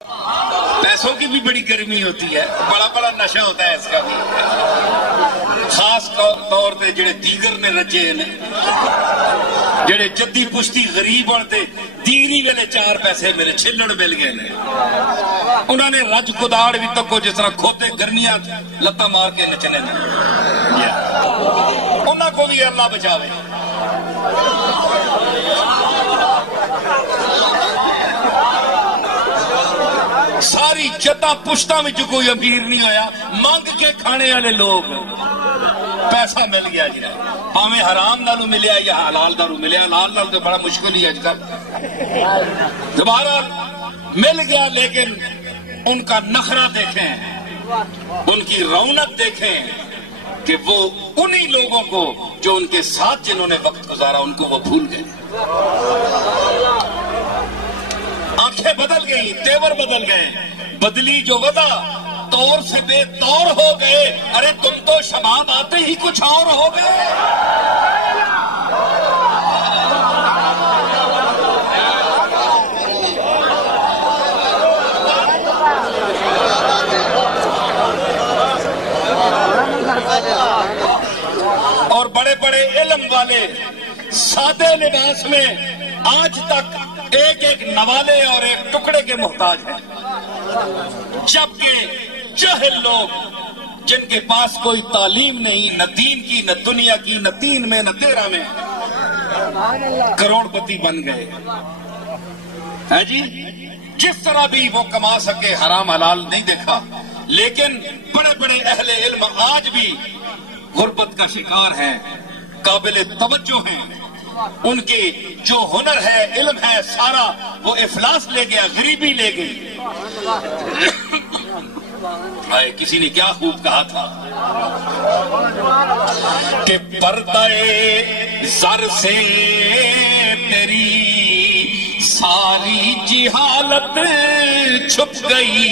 پیسوں کی بھی بڑی گرمی ہوتی ہے، بڑا بڑا نشہ ہوتا ہے اس کا بھی، خاص طور پہ جڑے دیگر نے رجے نے، جڑے جدی پشتی غریب ہوتے دیگری ویلے 4 پیسے میرے چھلڑ مل گئے نے، انہوں نے رج کداڑ بھی تکو جس طرح کھوتے گرمیاں لتا مار کے نچنے نے، انہوں کو بھی اللہ بچاوے۔ ساری جتا پشتہ میں جو کوئی امیر نہیں آیا، مانگ کے کھانے والے لوگ، پیسہ مل گیا جی، ہمیں حرام نالو ملیا یا حلال نالو ملیا، حلال نالو تو بڑا مشکل ہی آج کل دوبارہ مل گیا، لیکن ان کا نخرہ دیکھیں، ان کی رونق دیکھیں کہ وہ انہی لوگوں کو جو ان کے ساتھ جنہوں نے وقت گزارا ان کو وہ بھول گئے، آنکھیں بدل گئی، تیور بدل گئے، بدلی جو وضع طور سے بے طور ہو گئے، ارے تم تو شباب آتے ہی کچھ اور ہو گئے۔ اور بڑے بڑے علم والے سادے لباس میں آج تک ایک ایک نوالے اور ایک ٹکڑے کے محتاج ہیں، جبکہ جاہل لوگ جن کے پاس کوئی تعلیم نہیں، نہ دین کی، نہ دنیا کی، نہ 3 میں نہ 13 میں، کروڑ پتی بن گئے ہے جی۔ جس طرح بھی وہ کما سکے، حرام حلال نہیں دیکھا، لیکن بڑے بڑے اہل علم آج بھی غربت کا شکار ہیں، قابل توجہ ہیں، ان کے جو ہنر ہے، علم ہے، سارا وہ افلاس لے گیا، غریبی لے گئی۔ کسی نے کیا خوب کہا تھا کہ پردہ زر سے تیری ساری جہالت چھپ گئی،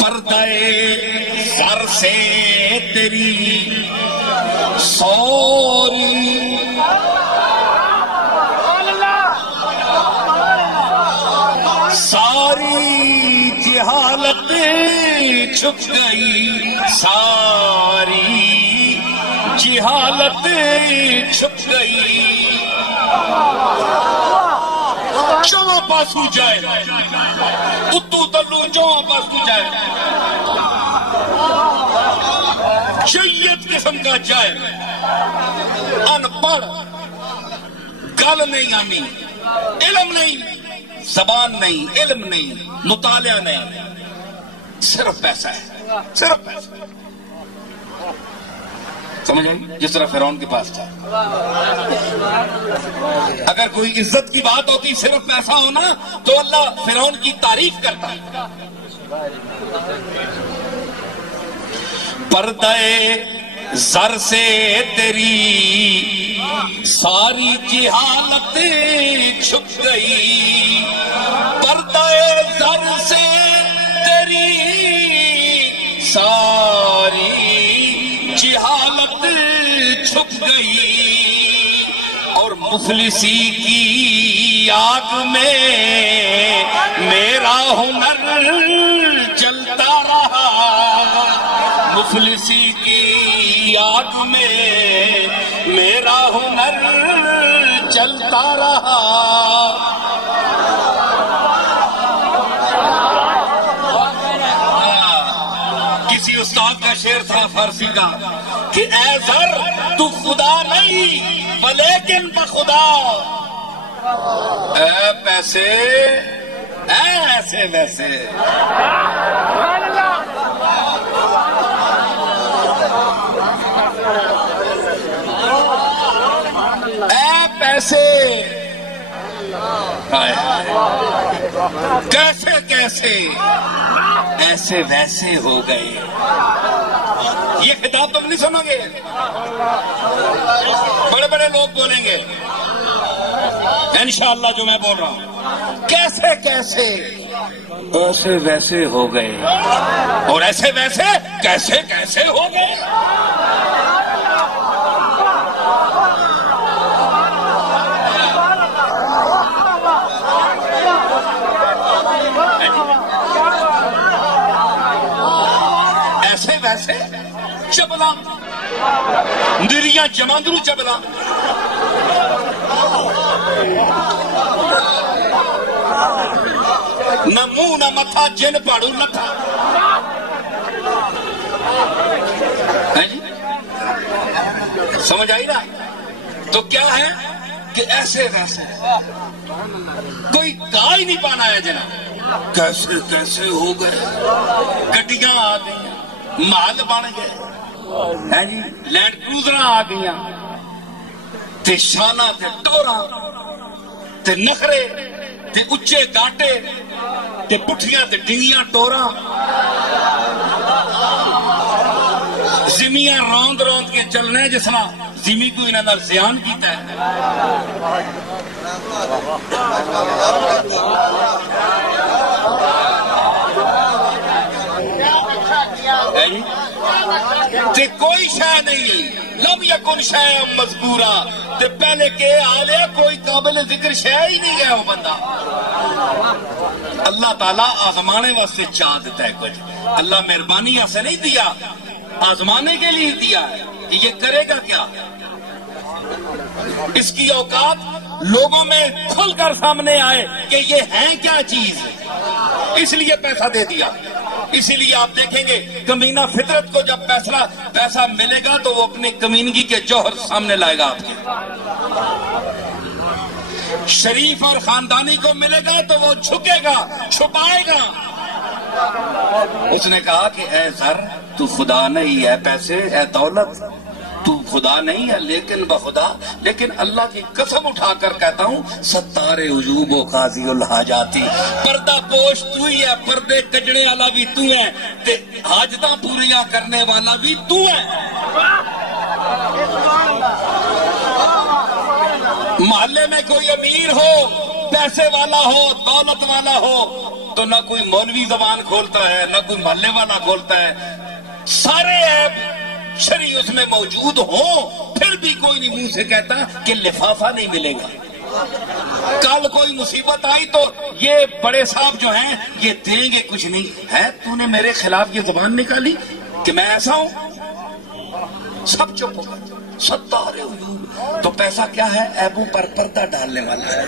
پردہ زر سے تیری ساری جہالت چھپ گئی، ساری جہالت چھپ گئی، جواں پاسو جائے اتو تلو جواں پاسو جائے، شیعت قسم کا جائے، ان پڑھ، گل نہیں آنی، علم نہیں، زبان نہیں، علم نہیں، مطالعہ نہیں، صرف پیسہ ہے، صرف پیسہ، سمجھ آئی؟ جس طرح فرعون کے پاس تھا، اگر کوئی عزت کی بات ہوتی صرف پیسہ ہونا تو اللہ فرعون کی تعریف کرتا۔ پردہ زر سے تیری ساری جہالت چھپ گئی، پردہ زر سے تیری ساری جہالت چھپ گئی، اور مفلسی کی آگ میں میرا ہنر جلتا رہا، مفلسی کی آگ میں میرا ہنر چلتا رہا۔ کسی استاد کا شعر تھا فارسی کا کہ اے زر تو خدا نہیں ولیکن بخدا، اے پیسے اے ایسے ویسے، اے پیسے کیسے کیسے ایسے ویسے ہو گئے۔ یہ خطاب تم نہیں سنو گے، بڑے بڑے لوگ بولیں گے انشاءاللہ جو میں بول رہا ہوں، کیسے کیسے ایسے ویسے ہو گئے، اور ایسے ویسے کیسے کیسے ہو گئے۔ ایسے چبلا نریاں جماندرو چبلا نہ منہ نہ متھا جن پاڑو لٹھا. سمجھ آئی نا؟ تو کیا ہے کہ ایسے ویسے کوئی کہا ہی نہیں پانا ہے جناب. کیسے کیسے ہو گئے، گڈیاں آ گئی، محل بن گئے جی، لینڈ کروزر آ گئی، تے شانہ تے ٹوراں تے نخرے تے اچے گاٹے تے پٹھیاں تے ڈنگیاں ٹوراں، زمیاں روند روند کے چلنے جس طرح زمی کو انہوں نے زیان کیتا ہے. تے کوئی شے نہیں، لم یکن شیء مذکورا، تے پہلے کہ آلے کوئی قابل ذکر شے ہی نہیں ہے وہ بندہ. اللہ تعالیٰ آزمانے واسطے چاہ دیتا ہے کچھ، اللہ مہربانی سے نہیں دیا، آزمانے کے لیے دیا ہے کہ یہ کرے گا کیا. اس کی اوقات لوگوں میں کھل کر سامنے آئے کہ یہ ہے کیا چیز، اس لیے پیسہ دے دیا. اسی لیے آپ دیکھیں گے کمینہ فطرت کو جب پیسہ ملے گا تو وہ اپنی کمینگی کے جوہر سامنے لائے گا آپ کے. شریف اور خاندانی کو ملے گا تو وہ جھکے گا، چھپائے گا. اس نے کہا کہ اے زر تو خدا نہیں ہے، پیسے اے دولت تو خدا نہیں ہے، لیکن بخدا، لیکن اللہ کی قسم اٹھا کر کہتا ہوں ستار عیوب و قاضی الحاجاتی، پردہ پوش تو ہی ہے، پردے کجنے والا بھی تو ہے، تے حاجتاں پوریاں کرنے والا بھی تو ہے. محلے میں کوئی امیر ہو، پیسے والا ہو، دولت والا ہو تو نہ کوئی مولوی زبان کھولتا ہے، نہ کوئی محلے والا کھولتا ہے. سارے عیب شرعی اس میں موجود ہوں، پھر بھی کوئی نہیں منہ سے کہتا کہ لفافہ نہیں ملے گا. کل کوئی مصیبت آئی تو یہ بڑے صاحب جو ہیں یہ دیں گے کچھ نہیں ہے. تو نے میرے خلاف یہ زبان نکالی کہ میں ایسا ہوں، سب چپ ہو گئے. ستار عیوب تو پیسہ کیا ہے؟ عیبوں پر پردہ ڈالنے والا ہے.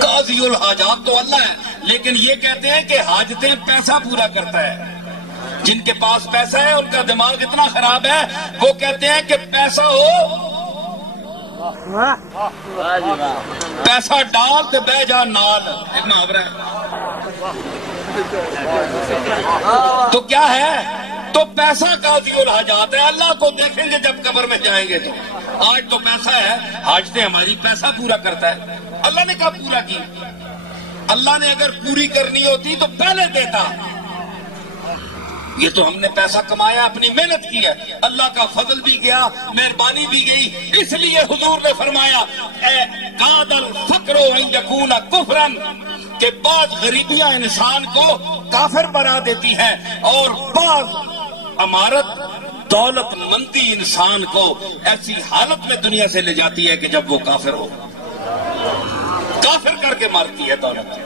قاضی الحاجات تو اللہ ہے، لیکن یہ کہتے ہیں کہ حاجتیں پیسہ پورا کرتا ہے. جن کے پاس پیسہ ہے ان کا دماغ اتنا خراب ہے، وہ کہتے ہیں کہ پیسہ ہو پیسہ ڈال تو بہ جا نال، ایک محاورہ ہے. تو کیا ہے؟ تو پیسہ قاضی الحاجات ہے. اللہ کو دیکھیں گے جب قبر میں جائیں گے تو. آج تو پیسہ ہے، حاجتیں ہماری پیسہ پورا کرتا ہے. اللہ نے کہا پورا کی، اللہ نے اگر پوری کرنی ہوتی تو پہلے دیتا. یہ تو ہم نے پیسہ کمایا، اپنی محنت کی ہے، اللہ کا فضل بھی گیا، مہربانی بھی گئی. اس لیے حضور نے فرمایا اے قاد الفقر ان یکون کفرا، کہ بعض غریبیاں انسان کو کافر بنا دیتی ہے اور بعض امارت دولت مندی انسان کو ایسی حالت میں دنیا سے لے جاتی ہے کہ جب وہ کافر ہو، کافر کر کے مارتی ہے دولت.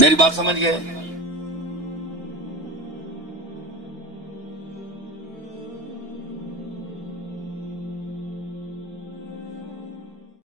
میری بات سمجھ گئے؟